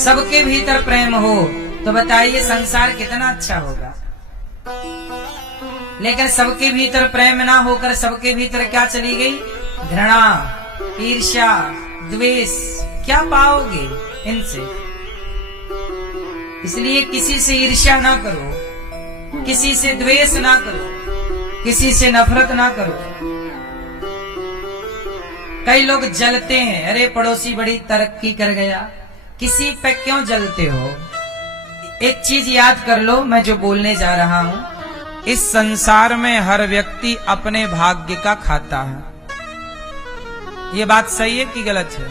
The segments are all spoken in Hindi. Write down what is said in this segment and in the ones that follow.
सबके भीतर प्रेम हो तो बताइए संसार कितना अच्छा होगा। लेकिन सबके भीतर प्रेम ना होकर सबके भीतर क्या चली गई? घृणा, ईर्ष्या, द्वेष। क्या पाओगे इनसे? इसलिए किसी से ईर्ष्या ना करो, किसी से द्वेष ना करो, किसी से नफरत ना करो। कई लोग जलते हैं, अरे पड़ोसी बड़ी तरक्की कर गया, किसी पे क्यों जलते हो? एक चीज याद कर लो, मैं जो बोलने जा रहा हूं, इस संसार में हर व्यक्ति अपने भाग्य का खाता है। ये बात सही है कि गलत है?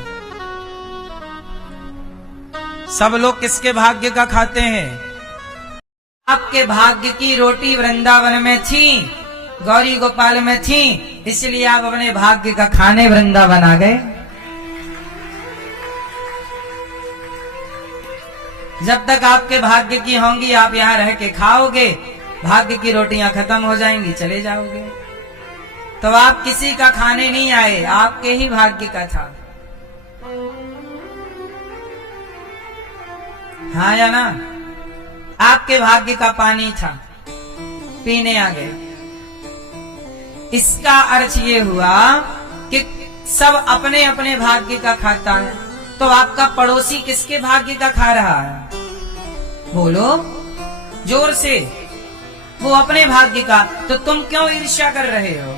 सब लोग किसके भाग्य का खाते हैं? आपके भाग्य की रोटी वृंदावन में थी, गौरी गोपाल में थी, इसलिए आप अपने भाग्य का खाने वृंदावन आ गए। जब तक आपके भाग्य की होंगी आप यहाँ रह के खाओगे, भाग्य की रोटियां खत्म हो जाएंगी, चले जाओगे। तो आप किसी का खाने नहीं आए, आपके ही भाग्य का था। हाँ या ना? आपके भाग्य का पानी था, पीने आ गए। इसका अर्थ ये हुआ कि सब अपने अपने भाग्य का खाता है। तो आपका पड़ोसी किसके भाग्य का खा रहा है? बोलो जोर से। वो अपने भाग्य का। तो तुम क्यों ईर्ष्या कर रहे हो?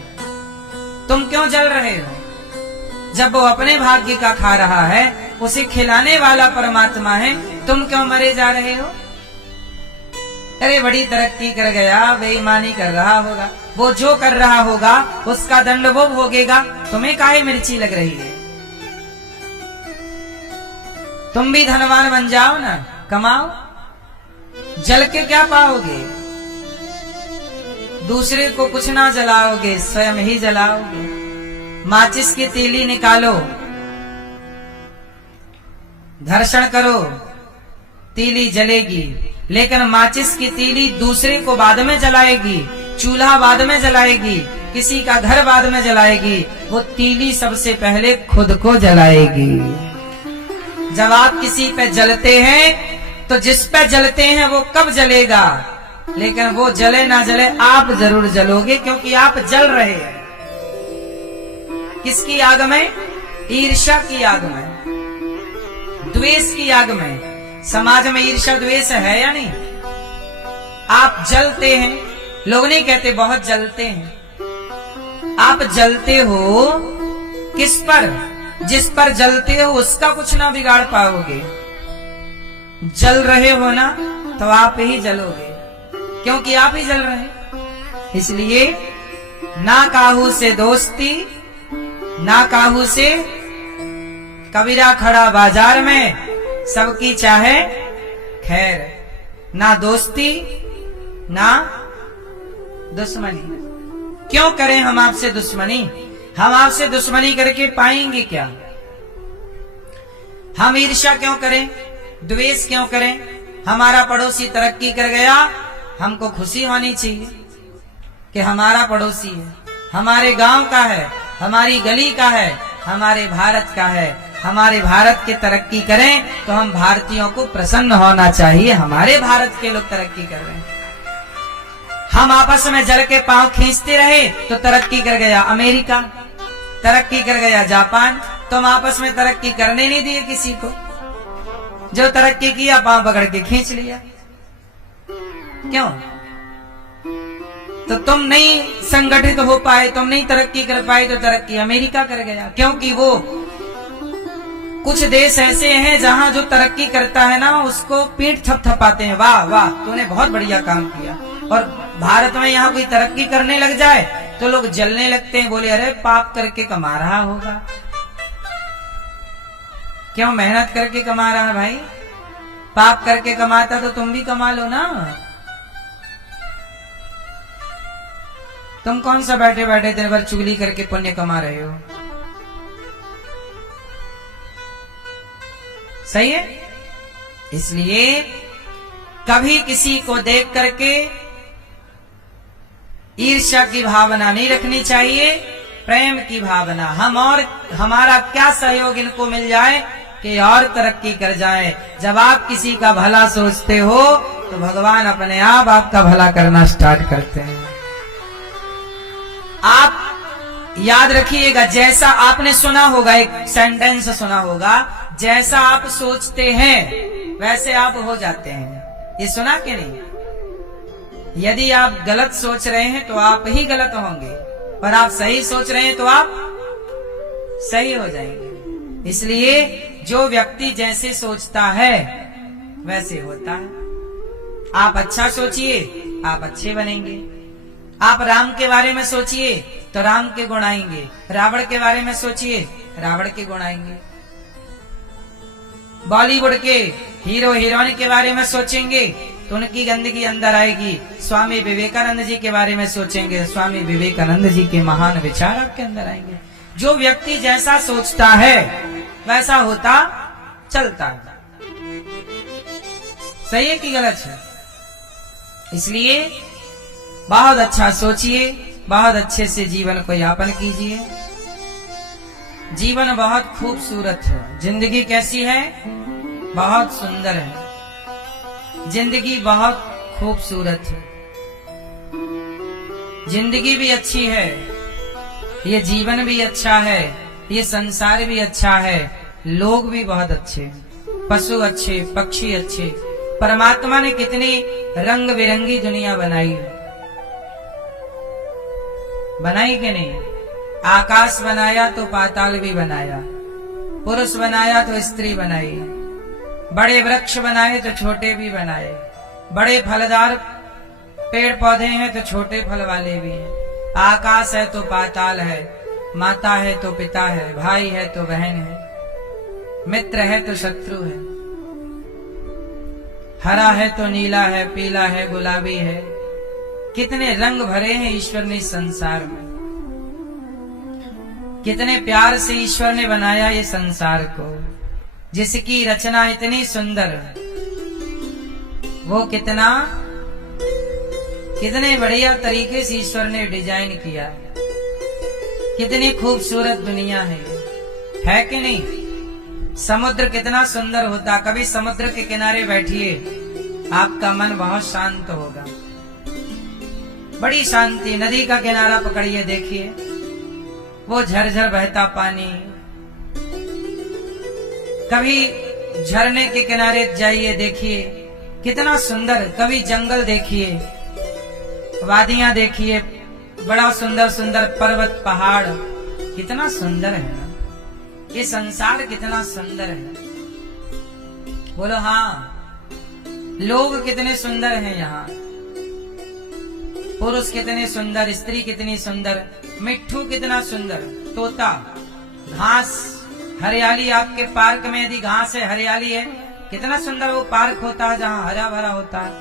तुम क्यों जल रहे हो? जब वो अपने भाग्य का खा रहा है, उसे खिलाने वाला परमात्मा है, तुम क्यों मरे जा रहे हो? अरे बड़ी तरक्की कर गया, बेईमानी कर रहा होगा, वो जो कर रहा होगा उसका दंड वो भोगेगा, तुम्हें काहे मिर्ची लग रही है? तुम भी धनवान बन जाओ ना, कमाओ। जल के क्या पाओगे? दूसरे को कुछ ना जलाओगे, स्वयं ही जलाओगे। माचिस की तीली निकालो, घर्षण करो, तीली जलेगी। लेकिन माचिस की तीली दूसरे को बाद में जलाएगी, चूल्हा बाद में जलाएगी, किसी का घर बाद में जलाएगी। वो तीली सबसे पहले खुद को जलाएगी। जब आप किसी पे जलते हैं तो जिस पे जलते हैं वो कब जलेगा, लेकिन वो जले ना जले आप जरूर जलोगे, क्योंकि आप जल रहे हैं। किसकी आग में? ईर्ष्या की आग में, द्वेष की आग में। समाज में ईर्ष्या द्वेष है या नहीं? आप जलते हैं, लोग नहीं कहते बहुत जलते हैं। आप जलते हो किस पर? जिस पर जलते हो उसका कुछ ना बिगाड़ पाओगे। जल रहे हो ना, तो आप ही जलोगे, क्योंकि आप ही जल रहे। इसलिए ना काहू से दोस्ती, ना काहू से। कबीरा खड़ा बाजार में, सबकी चाहे खैर। ना दोस्ती ना दुश्मनी। क्यों करें हम आपसे दुश्मनी? हम आपसे दुश्मनी करके पाएंगे क्या? हम ईर्ष्या क्यों करें, द्वेष क्यों करें? हमारा पड़ोसी तरक्की कर गया, हमको खुशी होनी चाहिए कि हमारा पड़ोसी है, हमारे गांव का है, हमारी गली का है, हमारे भारत का है। हमारे भारत के तरक्की करें तो हम भारतीयों को प्रसन्न होना चाहिए, हमारे भारत के लोग तरक्की कर रहे हैं। हम आपस में जल के पांव खींचते रहे तो तरक्की कर गया अमेरिका, तरक्की कर गया जापान। तुम आपस में तरक्की करने नहीं दिए किसी को। जो तरक्की किया पांव पकड़ के खींच लिया। क्यों? तो तुम नहीं संगठित हो पाए, तुम नहीं तरक्की कर पाए, तो तरक्की अमेरिका कर गया। क्योंकि वो कुछ देश ऐसे हैं जहां जो तरक्की करता है ना, उसको पीठ थपथपाते हैं, वाह वाह तूने बहुत बढ़िया काम किया। और भारत में यहाँ कोई तरक्की करने लग जाए तो लोग जलने लगते हैं, बोले अरे पाप करके कमा रहा होगा। क्यों? मेहनत करके कमा रहा है भाई। पाप करके कमाता तो तुम भी कमा लो ना। तुम कौन सा बैठे बैठे दिन भर चुगली करके पुण्य कमा रहे हो? सही है? इसलिए कभी किसी को देख करके ईर्ष्या की भावना नहीं रखनी चाहिए, प्रेम की भावना। हम और हमारा क्या सहयोग इनको मिल जाए कि और तरक्की कर जाएं। जब आप किसी का भला सोचते हो तो भगवान अपने आप आपका भला करना स्टार्ट करते हैं। आप याद रखिएगा, जैसा आपने सुना होगा, एक सेंटेंस सुना होगा, जैसा आप सोचते हैं वैसे आप हो जाते हैं। ये सुना कि नहीं? यदि आप गलत सोच रहे हैं तो आप ही गलत होंगे, और आप सही सोच रहे हैं तो आप सही हो जाएंगे। इसलिए जो व्यक्ति जैसे सोचता है वैसे होता है। आप अच्छा सोचिए, आप अच्छे बनेंगे। आप राम के बारे में सोचिए तो राम के गुण आएंगे, रावण के बारे में सोचिए रावण के गुण आएंगे। बॉलीवुड के हीरो हीरोइन के बारे में सोचेंगे तो उनकी गंदगी अंदर आएगी। स्वामी विवेकानंद जी के बारे में सोचेंगे, स्वामी विवेकानंद जी के महान विचार आपके अंदर आएंगे। जो व्यक्ति जैसा सोचता है वैसा होता चलता है। सही है कि गलत है? इसलिए बहुत अच्छा सोचिए, बहुत अच्छे से जीवन को यापन कीजिए। जीवन बहुत खूबसूरत है। जिंदगी कैसी है? बहुत सुंदर है। जिंदगी बहुत खूबसूरत है। जिंदगी भी अच्छी है, ये जीवन भी अच्छा है, ये संसार भी अच्छा है, लोग भी बहुत अच्छे, पशु अच्छे, पक्षी अच्छे। परमात्मा ने कितनी रंग बिरंगी दुनिया बनाई कि नहीं? आकाश बनाया तो पाताल भी बनाया, पुरुष बनाया तो स्त्री बनाई, बड़े वृक्ष बनाए तो छोटे भी बनाए, बड़े फलदार पेड़ पौधे हैं तो छोटे फल वाले भी हैं। आकाश है तो पाताल है, माता है तो पिता है, भाई है तो बहन है, मित्र है तो शत्रु है, हरा है तो नीला है, पीला है, गुलाबी है। कितने रंग भरे हैं ईश्वर ने इस संसार में। कितने प्यार से ईश्वर ने बनाया ये संसार को, जिसकी रचना इतनी सुंदर, वो कितने बढ़िया तरीके से ईश्वर ने डिजाइन किया। कितनी खूबसूरत दुनिया है कि नहीं? समुद्र कितना सुंदर होता। कभी समुद्र के किनारे बैठिए, आपका मन बहुत शांत होगा, बड़ी शांति। नदी का किनारा पकड़िए, देखिए वो झरझर बहता पानी। कभी झरने के किनारे जाइए, देखिए कितना सुंदर। कभी जंगल देखिए, वादियां देखिए, बड़ा सुंदर सुंदर पर्वत पहाड़, कितना सुंदर है ना ये संसार, कितना सुंदर है। बोलो हाँ। लोग कितने सुंदर हैं यहाँ, पुरुष कितने सुंदर, स्त्री कितनी सुंदर, मिट्ठू कितना सुंदर, तोता, घास, हरियाली। आपके पार्क में यदि घास है, हरियाली है, कितना सुंदर वो पार्क होता है जहाँ हरा भरा होता है,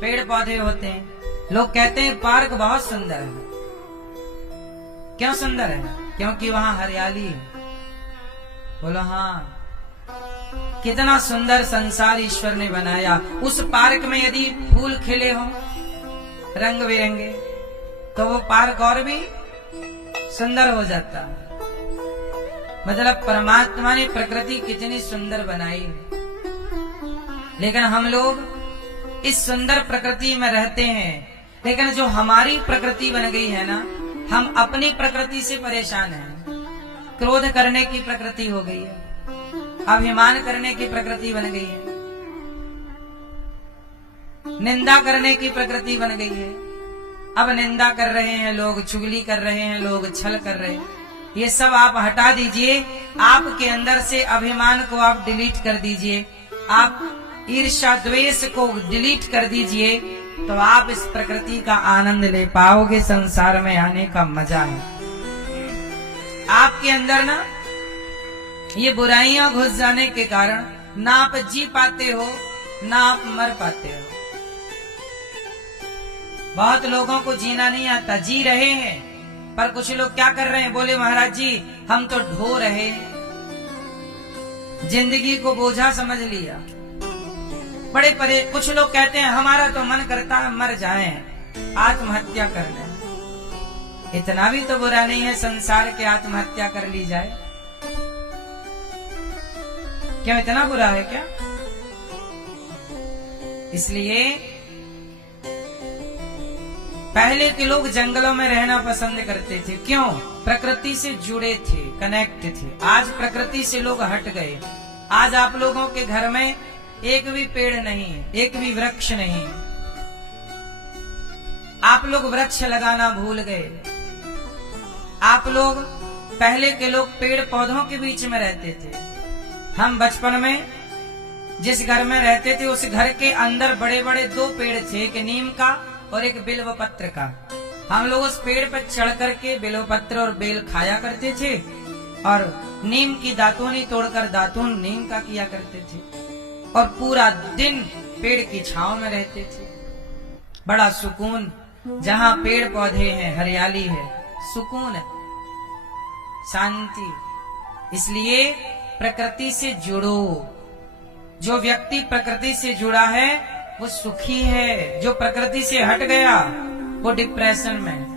पेड़ पौधे होते हैं। लोग कहते हैं पार्क बहुत सुंदर है। क्यों सुंदर है? क्योंकि वहाँ हरियाली है। बोलो हाँ। कितना सुंदर संसार ईश्वर ने बनाया। उस पार्क में यदि फूल खिले हो रंग बिरंगे तो वो पार्क और भी सुंदर हो जाता। मतलब परमात्मा ने प्रकृति कितनी सुंदर बनाई है, लेकिन हम लोग इस सुंदर प्रकृति में रहते हैं। लेकिन जो हमारी प्रकृति बन गई है ना, हम अपनी प्रकृति से परेशान हैं। क्रोध करने की प्रकृति हो गई है, अभिमान करने की प्रकृति बन गई है, निंदा करने की प्रकृति बन गई है। अब निंदा कर रहे हैं लोग, चुगली कर रहे हैं लोग, छल कर रहे हैं। ये सब आप हटा दीजिए। आपके अंदर से अभिमान को आप डिलीट कर दीजिए, आप ईर्ष्या द्वेष को डिलीट कर दीजिए, तो आप इस प्रकृति का आनंद ले पाओगे। संसार में आने का मजा है। आपके अंदर ना ये बुराइयां घुस जाने के कारण ना आप जी पाते हो, ना आप मर पाते हो। बहुत लोगों को जीना नहीं आता, जी रहे हैं, पर कुछ लोग क्या कर रहे हैं? बोले महाराज जी हम तो ढो रहे हैं, जिंदगी को बोझा समझ लिया, बड़े परे। कुछ लोग कहते हैं हमारा तो मन करता है मर जाएं, आत्महत्या कर लें। इतना भी तो बुरा नहीं है संसार के आत्महत्या कर ली जाए। क्यों, इतना बुरा है क्या? इसलिए पहले के लोग जंगलों में रहना पसंद करते थे। क्यों? प्रकृति से जुड़े थे, कनेक्ट थे। आज प्रकृति से लोग हट गए। आज आप लोगों के घर में एक भी पेड़ नहीं, एक भी वृक्ष नहीं। आप लोग वृक्ष लगाना भूल गए। आप लोग, पहले के लोग पेड़ पौधों के बीच में रहते थे। हम बचपन में जिस घर में रहते थे उस घर के अंदर बड़े बड़े दो पेड़ थे, एक नीम का और एक बिल्व पत्र का। हम लोग उस पेड़ पर चढ़ करके बिल्व पत्र और बेल खाया करते थे और नीम की दातूनी तोड़कर दातून नीम का किया करते थे और पूरा दिन पेड़ की छांव में रहते थे। बड़ा सुकून, जहाँ पेड़ पौधे हैं, हरियाली है, सुकून है, शांति। इसलिए प्रकृति से जुड़ो। जो व्यक्ति प्रकृति से जुड़ा है वो सुखी है। जो प्रकृति से हट गया वो डिप्रेशन में।